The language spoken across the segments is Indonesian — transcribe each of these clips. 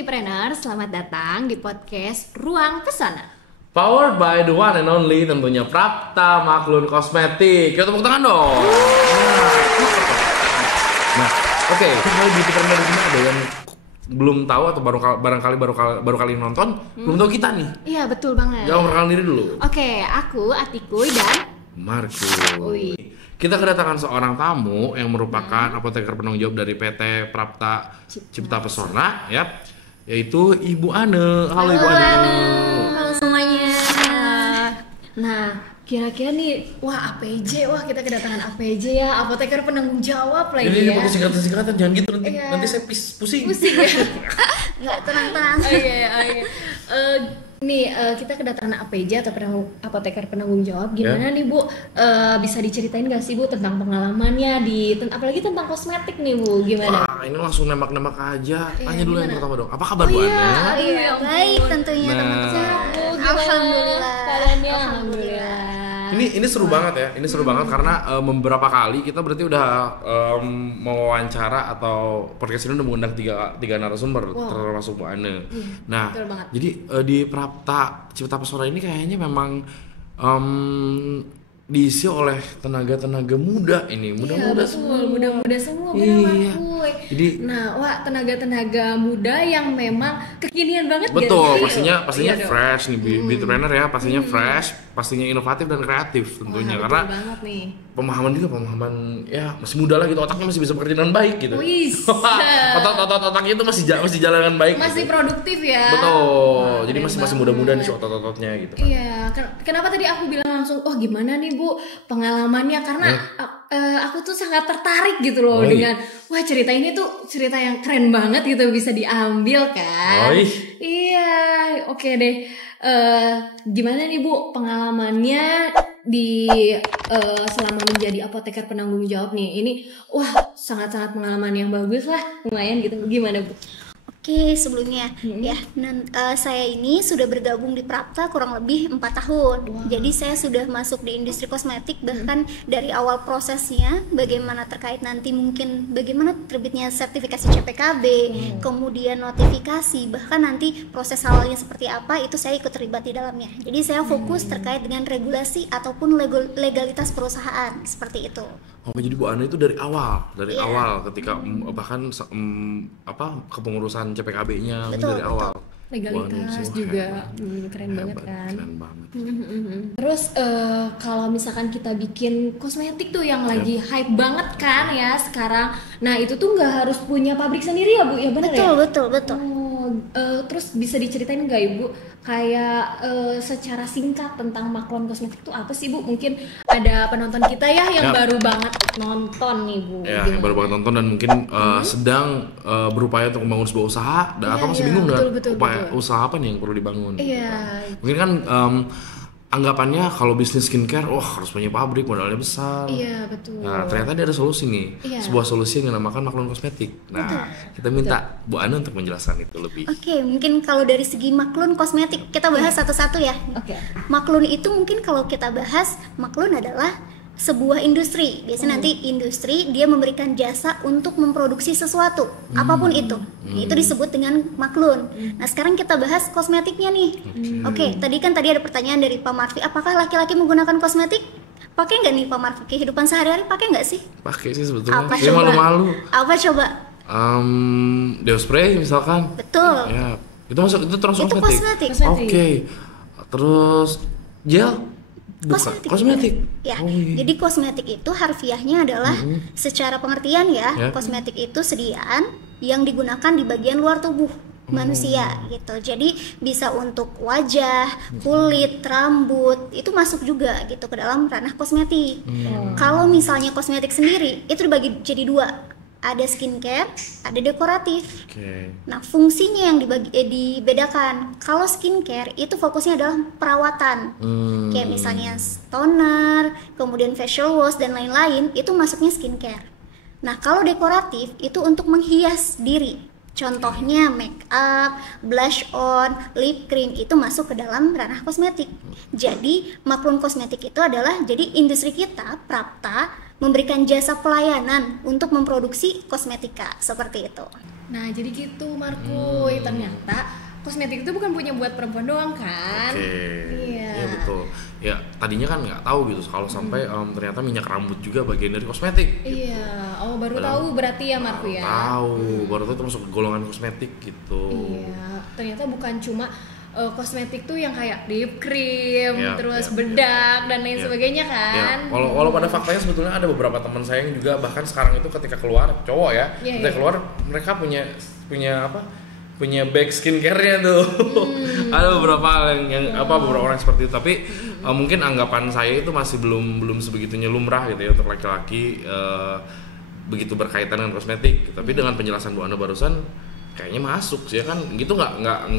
Beautypreneur, selamat datang di podcast Ruang Pesona. Powered by the one and only tentunya Prapta Maklun Kosmetik. Kita tepuk tangan dong. Nah, oke, kalau Beautypreneur di sini ada yang belum tahu atau barangkali baru kali nonton, belum tahu kita nih. Iya, betul banget. Jangan perkenalan diri dulu. Oke, aku Atikuy dan Markus. Kita kedatangan seorang tamu yang merupakan apoteker penanggung jawab dari PT Prapta Cipta Pesona, ya, yaitu Ibu Ane. Halo Ibu Ane. Halo semuanya. Nah, kira-kira nih, wah APJ, kita kedatangan APJ ya, apoteker penanggung jawab lagi Ini ya. pakai singkatan-singkatan, jangan gitu nanti, Iya. nanti saya pusing. Pusing ya. Nggak, tenang-tenang. Kita kedatangan APJ atau apoteker penanggung jawab. Gimana nih Bu? Bisa diceritain gak sih Bu tentang pengalamannya apalagi tentang kosmetik nih Bu? Gimana? Wah, ini langsung nembak-nembak aja. Tanya dulu yang gimana? pertama dong. Apa kabar Bu Ane? Iya, baik tentunya Nah. teman-teman. Gimana Alhamdulillah. keadaannya? Alhamdulillah. Ini seru banget ya. Ini seru banget karena beberapa kali kita berarti udah mewawancara atau podcast ini udah mengundang tiga narasumber termasuk Bu Ane. Nah, betul banget. jadi di Prapta Cipta Pesona ini kayaknya memang diisi oleh tenaga-tenaga muda ini, muda-muda semua. Muda-muda semua Iya. Jadi, tenaga-tenaga muda yang memang kekinian banget. Betul, gak sih? pastinya Iya dong. fresh nih, Beautypreneur ya, pastinya fresh, pastinya inovatif dan kreatif tentunya. Wah, Karena betul banget nih. pemahaman ya masih muda lah gitu, otaknya masih bisa bekerja dengan baik gitu. Wih, Otak-otaknya itu masih jalan dengan baik. masih gitu. produktif ya. Betul. Jadi keren masih banget. muda-muda nih otot-ototnya gitu. Iya, kenapa tadi aku bilang langsung, gimana nih Bu pengalamannya, karena aku tuh sangat tertarik gitu loh dengan, cerita ini tuh cerita yang keren banget gitu, bisa diambil kan. Iya, oke deh. Gimana nih Bu pengalamannya di selama menjadi apoteker penanggung jawab nih? Ini sangat-sangat pengalaman yang bagus lah, lumayan gitu. Gimana Bu? Oke, sebelumnya saya ini sudah bergabung di Prapta kurang lebih 4 tahun. Jadi saya sudah masuk di industri kosmetik, bahkan dari awal prosesnya bagaimana terkait nanti mungkin bagaimana terbitnya sertifikasi CPKB, kemudian notifikasi, bahkan nanti proses awalnya seperti apa itu saya ikut terlibat di dalamnya. Jadi saya fokus terkait dengan regulasi ataupun legalitas perusahaan seperti itu. Jadi Bu Ane itu dari awal ketika bahkan kepengurusan CPKB-nya dari awal. Legalitas juga keren banget kan. Keren banget. Terus kalau misalkan kita bikin kosmetik tuh yang lagi hype banget kan ya sekarang. Nah itu tuh nggak harus punya pabrik sendiri ya Bu, ya benar ya? Betul. Terus bisa diceritain nggak Ibu kayak secara singkat tentang Maklun Kosmetik itu apa sih Bu? Mungkin ada penonton kita ya yang baru banget nonton nih Bu. Ya, yang baru banget nonton dan mungkin sedang berupaya untuk membangun sebuah usaha atau masih bingung dengan usaha apa nih yang perlu dibangun. Iya. Mungkin kan anggapannya kalau bisnis skincare, harus punya pabrik, modalnya besar. Iya, betul. Nah, ternyata dia ada solusi nih. Sebuah solusi yang dinamakan Maklun Kosmetik. Nah, kita minta Bu Ane untuk menjelaskan itu lebih. Oke, mungkin kalau dari segi Maklun Kosmetik kita bahas satu-satu ya. Oke. Maklun itu mungkin kalau kita bahas, Maklun adalah sebuah industri. Biasanya nanti industri dia memberikan jasa untuk memproduksi sesuatu, apapun itu. Itu disebut dengan Maklun. Nah, sekarang kita bahas kosmetiknya nih. Oke, tadi ada pertanyaan dari Pak Marfi, apakah laki-laki menggunakan kosmetik? Pakai nggak nih Pak Marfi? Kehidupan sehari-hari pakai nggak sih? Pakai sih sebetulnya. Apa Dia coba? malu-malu. Apa coba? Deo spray misalkan. Betul. Ya, itu termasuk Itu kosmetik. kosmetik. Oke. Terus gel? Kosmetik. Ya, jadi kosmetik itu harfiahnya adalah secara pengertian ya, kosmetik itu sediaan yang digunakan di bagian luar tubuh manusia gitu. Jadi bisa untuk wajah, kulit, rambut, itu masuk juga gitu ke dalam ranah kosmetik. Kalau misalnya kosmetik sendiri itu dibagi jadi 2. Ada skincare, ada dekoratif. Nah, fungsinya yang dibedakan. Kalau skincare itu fokusnya adalah perawatan, kayak misalnya toner, kemudian facial wash dan lain-lain, itu masuknya skincare. Nah, kalau dekoratif itu untuk menghias diri. Contohnya make up, blush on, lip cream itu masuk ke dalam ranah kosmetik. Jadi, Maklun Kosmetik itu adalah jadi industri kita, Prapta, memberikan jasa pelayanan untuk memproduksi kosmetika seperti itu. Nah jadi gitu Marco, ternyata kosmetik itu bukan punya buat perempuan doang kan? Iya. Iya betul. Ya tadinya kan nggak tahu gitu kalau sampai ternyata minyak rambut juga bagian dari kosmetik. Iya. Oh baru tahu berarti ya Marco ya? Tahu, baru tahu itu masuk golongan kosmetik gitu. Iya. Ternyata bukan cuma kosmetik tuh yang kayak lip cream, terus bedak dan lain sebagainya kan. Kalau pada faktanya sebetulnya ada beberapa teman saya yang juga bahkan sekarang itu ketika keluar cowok ya, ketika keluar mereka punya bag skincare-nya tuh. Ada beberapa yang beberapa orang seperti itu, tapi mungkin anggapan saya itu masih belum sebegitunya lumrah gitu ya untuk laki-laki begitu berkaitan dengan kosmetik. Tapi dengan penjelasan Bu Ana barusan kayaknya masuk sih ya kan, gitu nggak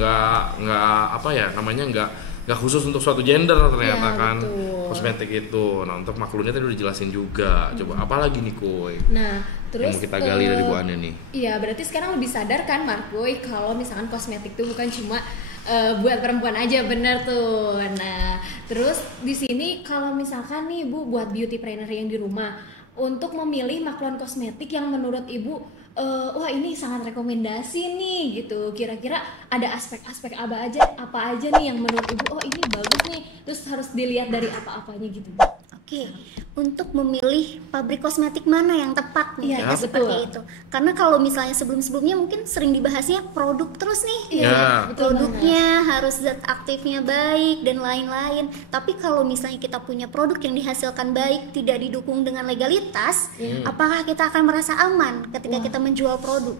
khusus untuk suatu gender ternyata kan kosmetik itu. Nah untuk maklumnya tadi udah dijelasin juga. Coba apa lagi nih Koy? Nah terus yang mau kita gali dari Bu Ana nih. Iya berarti sekarang lebih sadar kan Marcoy kalau misalkan kosmetik itu bukan cuma buat perempuan aja, bener tuh. Nah terus di sini kalau misalkan nih Bu buat beauty planner yang di rumah untuk memilih makluan kosmetik yang menurut Ibu wah ini sangat rekomendasi nih gitu, kira-kira ada aspek-aspek apa aja nih yang menurut Ibu oh ini bagus nih, terus harus dilihat dari apa-apanya gitu. Oke, untuk memilih pabrik kosmetik mana yang tepat nih, seperti itu. Karena kalau misalnya sebelum-sebelumnya mungkin sering dibahasnya produk terus nih, produknya harus zat aktifnya baik dan lain-lain. Tapi kalau misalnya kita punya produk yang dihasilkan baik, tidak didukung dengan legalitas, apakah kita akan merasa aman ketika kita menjual produk?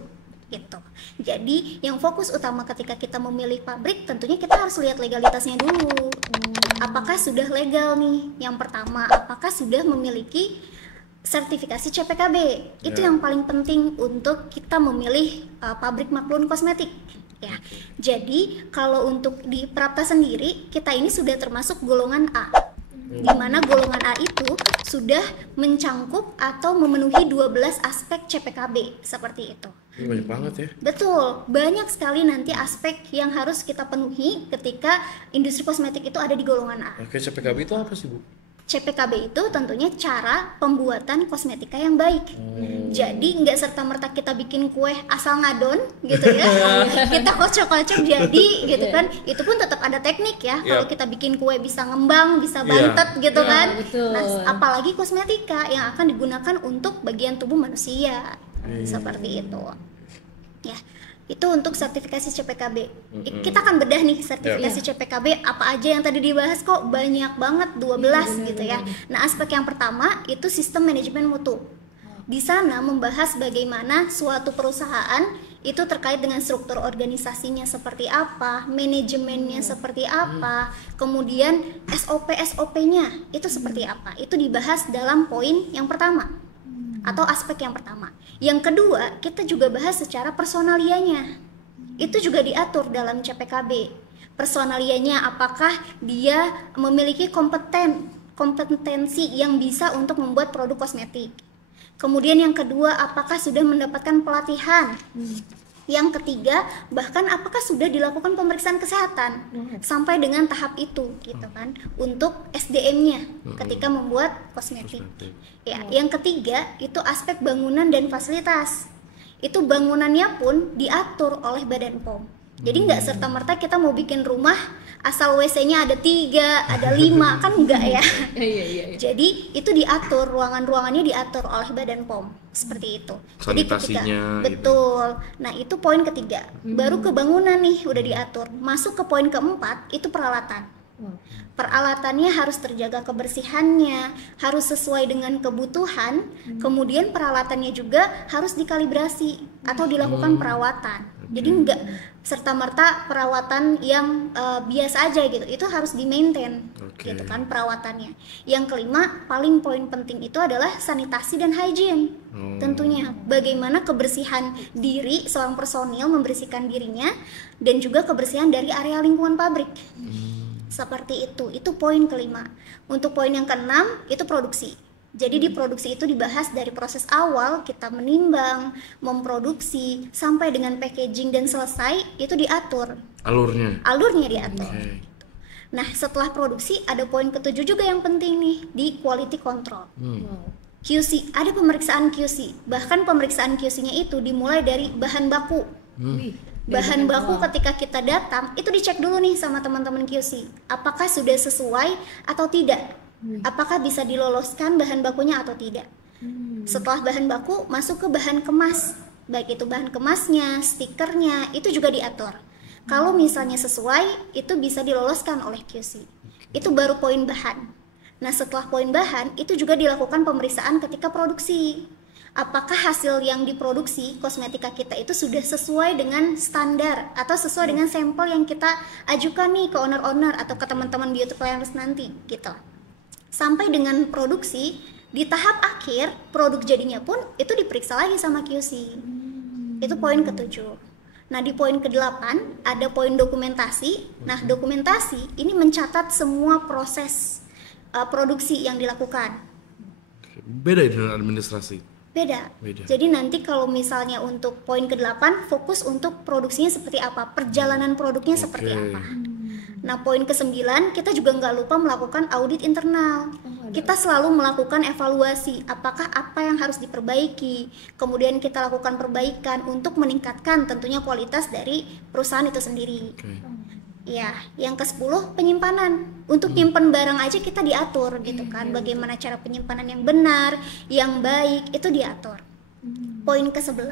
Gitu. Jadi yang fokus utama ketika kita memilih pabrik tentunya kita harus lihat legalitasnya dulu. Apakah sudah legal nih? Yang pertama, apakah sudah memiliki sertifikasi CPKB? Itu yang paling penting untuk kita memilih pabrik maklun kosmetik. Ya. Jadi kalau untuk di Prapta sendiri kita ini sudah termasuk golongan A. Di mana golongan A itu sudah mencangkup atau memenuhi 12 aspek CPKB seperti itu. Banyak banget ya. Betul, banyak sekali nanti aspek yang harus kita penuhi ketika industri kosmetik itu ada di golongan A. Oke, CPKB itu apa sih Bu? CPKB itu tentunya cara pembuatan kosmetika yang baik. Jadi nggak serta-merta kita bikin kue asal ngadon gitu ya. Kita kocok-kocok jadi gitu kan. Itu pun tetap ada teknik ya. Kalau kita bikin kue bisa ngembang, bisa bantet gitu kan. Nah, apalagi kosmetika yang akan digunakan untuk bagian tubuh manusia. Seperti itu. Ya. Itu untuk sertifikasi CPKB. Kita akan bedah nih sertifikasi CPKB apa aja yang tadi dibahas, kok banyak banget 12 gitu ya. Nah, aspek yang pertama itu sistem manajemen mutu. Di sana membahas bagaimana suatu perusahaan itu terkait dengan struktur organisasinya seperti apa, manajemennya seperti apa, kemudian SOP-nya itu seperti apa. Itu dibahas dalam poin yang pertama atau aspek yang pertama. Yang kedua, kita juga bahas secara personalianya. Itu juga diatur dalam CPKB. Personalianya apakah dia memiliki kompetensi yang bisa untuk membuat produk kosmetik. Kemudian yang kedua, apakah sudah mendapatkan pelatihan. Yang ketiga, bahkan apakah sudah dilakukan pemeriksaan kesehatan sampai dengan tahap itu gitu kan, untuk SDM-nya ketika membuat kosmetik. Ya, yang ketiga itu aspek bangunan dan fasilitas. Itu bangunannya pun diatur oleh Badan POM. Jadi nggak serta-merta kita mau bikin rumah asal WC-nya ada 3, ada 5 kan enggak ya. Jadi itu diatur, ruangan-ruangannya diatur oleh Badan POM seperti itu. Sanitasinya. Betul. Nah itu poin ketiga. Baru ke bangunan nih udah diatur. Masuk ke poin keempat itu peralatan. Peralatannya harus terjaga kebersihannya, harus sesuai dengan kebutuhan. Kemudian peralatannya juga harus dikalibrasi atau dilakukan perawatan. Jadi enggak serta-merta perawatan yang biasa aja gitu. Itu harus di-maintain gitu kan perawatannya. Yang kelima, paling poin penting itu adalah sanitasi dan hygiene. Tentunya bagaimana kebersihan diri seorang personil membersihkan dirinya dan juga kebersihan dari area lingkungan pabrik. Seperti itu poin kelima. Untuk poin yang keenam itu produksi. Jadi di produksi itu dibahas dari proses awal kita menimbang, memproduksi sampai dengan packaging dan selesai itu diatur. Alurnya diatur. Nah, setelah produksi ada poin ketujuh juga yang penting nih di quality control. QC, ada pemeriksaan QC. Bahkan pemeriksaan QC-nya itu dimulai dari bahan baku. Bahan baku ketika kita datang itu dicek dulu nih sama teman-teman QC. Apakah sudah sesuai atau tidak? Apakah bisa diloloskan bahan bakunya atau tidak? Setelah bahan baku masuk ke bahan kemas. Baik itu bahan kemasnya, stikernya, itu juga diatur. Kalau misalnya sesuai, itu bisa diloloskan oleh QC. Itu baru poin bahan. Nah, setelah poin bahan, itu juga dilakukan pemeriksaan ketika produksi. Apakah hasil yang diproduksi kosmetika kita itu sudah sesuai dengan standar atau sesuai dengan sampel yang kita ajukan nih ke owner-owner atau ke teman-teman beauty planners nanti gitu. Sampai dengan produksi, di tahap akhir produk jadinya pun itu diperiksa lagi sama QC. Itu poin ke-7. Nah, di poin ke-8 ada poin dokumentasi. Nah, dokumentasi ini mencatat semua proses produksi yang dilakukan. Beda dengan administrasi. Beda. Jadi nanti kalau misalnya untuk poin ke-8 fokus untuk produksinya seperti apa, perjalanan produknya seperti apa. Nah, poin ke-9 kita juga nggak lupa melakukan audit internal. Kita selalu melakukan evaluasi apakah apa yang harus diperbaiki. Kemudian kita lakukan perbaikan untuk meningkatkan tentunya kualitas dari perusahaan itu sendiri. Ya, yang ke-10 penyimpanan. Untuk nyimpen barang aja kita diatur gitu kan. Bagaimana cara penyimpanan yang benar, yang baik, itu diatur. Poin ke-11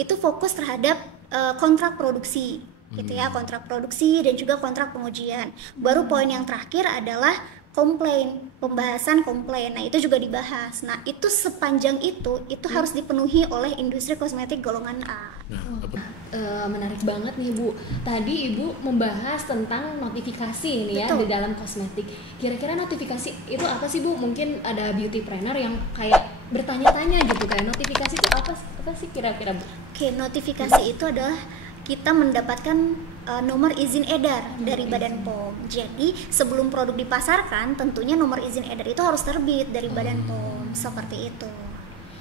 itu fokus terhadap kontrak produksi gitu ya, kontrak produksi dan juga kontrak pengujian. Baru poin yang terakhir adalah komplain, pembahasan komplain. Nah, itu juga dibahas. Nah, itu sepanjang itu harus dipenuhi oleh industri kosmetik golongan A. Menarik banget nih Bu. Tadi Ibu membahas tentang notifikasi ini ya di dalam kosmetik. Kira-kira notifikasi itu apa sih Bu? Mungkin ada beauty planner yang kayak bertanya-tanya gitu, kayak notifikasi itu apa sih kira-kira Bu? Oke, notifikasi itu adalah kita mendapatkan nomor izin edar dari Badan POM. Jadi sebelum produk dipasarkan, tentunya nomor izin edar itu harus terbit dari Badan POM, seperti itu.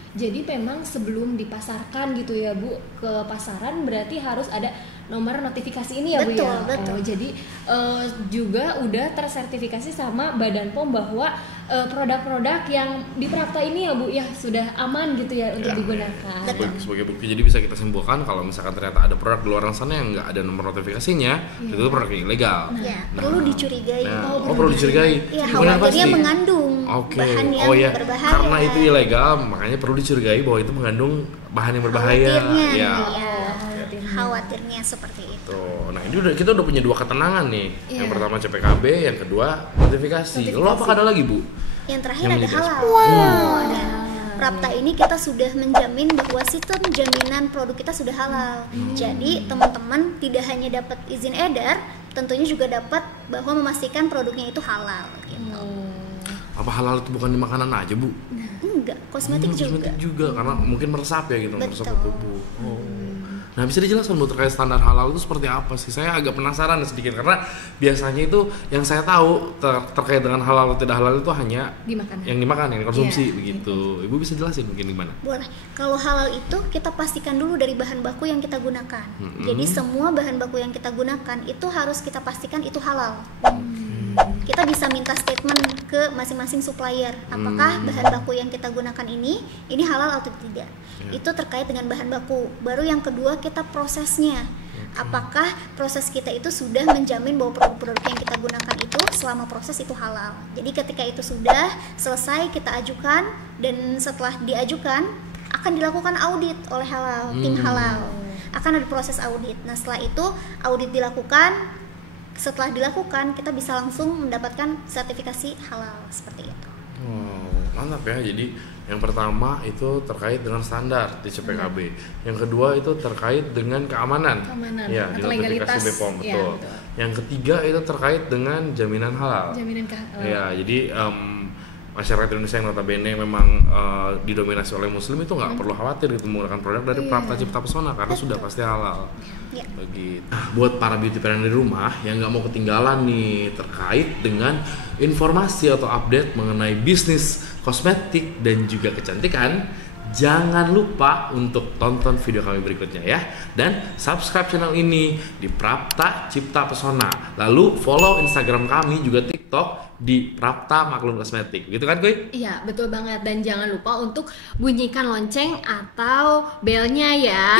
Jadi memang sebelum dipasarkan gitu ya Bu ke pasaran, berarti harus ada nomor notifikasi ini ya Bu ya. Betul. Jadi juga udah tersertifikasi sama Badan POM bahwa produk-produk yang di Prapta ini ya Bu ya sudah aman gitu ya untuk digunakan. Sebagai bukti, jadi bisa kita simpulkan kalau misalkan ternyata ada produk di luar sana yang nggak ada nomor notifikasinya, itu produk yang ilegal. Perlu dicurigai. Perlu dicurigai. Ya, khawatirnya mengandung bahan yang berbahaya. Karena itu ilegal, makanya perlu dicurigai bahwa itu mengandung bahan yang berbahaya. Khawatirnya seperti itu. Nah, ini kita udah punya 2 ketenangan nih. Yang pertama CPKB, yang kedua notifikasi. Lalu apakah ada lagi Bu? Yang terakhir ada halal. Prapta ini kita sudah menjamin bahwa sistem jaminan produk kita sudah halal. Jadi teman-teman tidak hanya dapat izin edar, tentunya juga dapat bahwa memastikan produknya itu halal. Gitu. Apa halal itu bukan di makanan aja Bu? Enggak, kosmetik juga. Kosmetik juga, karena mungkin meresap ya gitu, meresap ke tubuh. Nah, bisa dijelaskan Bu terkait standar halal itu seperti apa sih? Saya agak penasaran sedikit karena biasanya itu yang saya tahu terkait dengan halal atau tidak halal itu hanya yang dimakan, yang dikonsumsi begitu. Ibu bisa jelasin mungkin gimana? Boleh. Kalau halal itu kita pastikan dulu dari bahan baku yang kita gunakan. Jadi semua bahan baku yang kita gunakan itu harus kita pastikan itu halal. Kita bisa minta statement ke masing-masing supplier, apakah bahan baku yang kita gunakan ini halal atau tidak. Itu terkait dengan bahan baku. Baru yang kedua kita prosesnya. Apakah proses kita itu sudah menjamin bahwa produk-produk yang kita gunakan itu selama proses itu halal. Jadi ketika itu sudah selesai kita ajukan, dan setelah diajukan akan dilakukan audit oleh halal, tim halal. Akan ada proses audit. Nah, setelah itu audit dilakukan. Setelah dilakukan, kita bisa langsung mendapatkan sertifikasi halal seperti itu. Mantap ya. Jadi yang pertama itu terkait dengan standar di CPKB. Yang kedua itu terkait dengan keamanan. Ya, di notifikasi BPOM, betul. Yang ketiga itu terkait dengan jaminan halal. Ya, jadi masyarakat Indonesia yang notabene memang didominasi oleh Muslim itu nggak perlu khawatir gitu menggunakan produk dari Prapta Cipta Pesona karena sudah pasti halal. Begitu. Buat para beauty planner di rumah yang nggak mau ketinggalan nih terkait dengan informasi atau update mengenai bisnis kosmetik dan juga kecantikan, Jangan lupa untuk tonton video kami berikutnya ya. Dan subscribe channel ini di Prapta Cipta Pesona. Lalu follow Instagram kami juga TikTok di Prapta Maklum Kosmetik. Gitu kan, Kuy? Iya, betul banget. Dan jangan lupa untuk bunyikan lonceng atau belnya ya.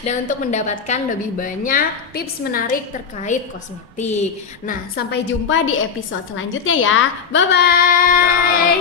Dan untuk mendapatkan lebih banyak tips menarik terkait kosmetik. Nah, sampai jumpa di episode selanjutnya ya. Bye-bye.